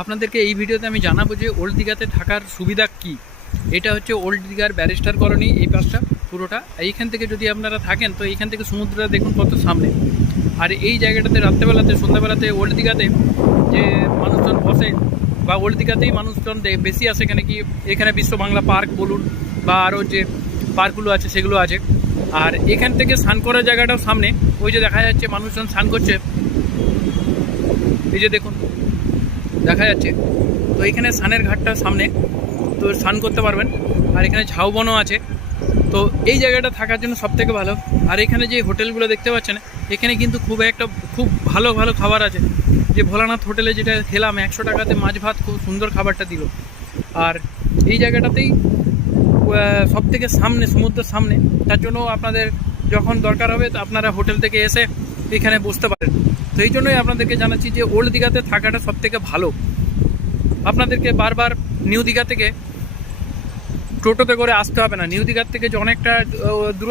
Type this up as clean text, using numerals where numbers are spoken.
আপনাদেরকে এই ভিডিওতে আমি জানাবো যে ওল্ড দীঘাতে থাকার সুবিধা কি। এটা হচ্ছে ওল্ড দীঘার ব্যারিস্টার কলোনি, এই পাশটা পুরোটা। এইখান থেকে যদি আপনারা থাকেন তো এইখান থেকে সমুদ্রটা দেখুন কত সামনে। আর এই জায়গাটাতে রাত্রেবেলাতে সন্ধ্যাবেলাতে ওল্ড দীঘাতে যে মানুষজন বসে বা ওল্ড দীঘাতেই মানুষজন বেশি আসে, এখানে কি এখানে বিশ্ব বাংলা পার্ক বলুন বা আরও যে পার্কগুলো আছে সেগুলো আছে। আর এখান থেকে স্নান করার জায়গাটাও সামনে, ওই যে দেখা যাচ্ছে মানুষজন স্নান করছে, এই যে দেখুন দেখা যাচ্ছে। তো এখানে স্নানের ঘাটটা সামনে, তো স্নান করতে পারবেন। আর এখানে ঝাউবনও আছে, তো এই জায়গাটা থাকার জন্য সবথেকে ভালো। আর এখানে যে হোটেলগুলো দেখতে পাচ্ছেন, এখানে কিন্তু খুব ভালো ভালো খাবার আছে। যে ভোলানাথ হোটেলে যেটা খেলাম 100 টাকাতে মাছ ভাত, খুব সুন্দর খাবারটা দিল। আর এই জায়গাটাতেই সবথেকে সামনে, সমুদ্রের সামনে, তার জন্য আপনাদের যখন দরকার হবে তো আপনারা হোটেল থেকে এসে এখানে বসতে পারেন। তো এই জন্যই আপনাদেরকে জানাচ্ছি যে ওল্ড দীঘাতে থাকাটা সবথেকে ভালো। আপনাদেরকে বারবার নিউ দীঘা থেকে টোটোতে করে আসতে হবে না। নিউ দীঘার থেকে যে অনেকটা দূর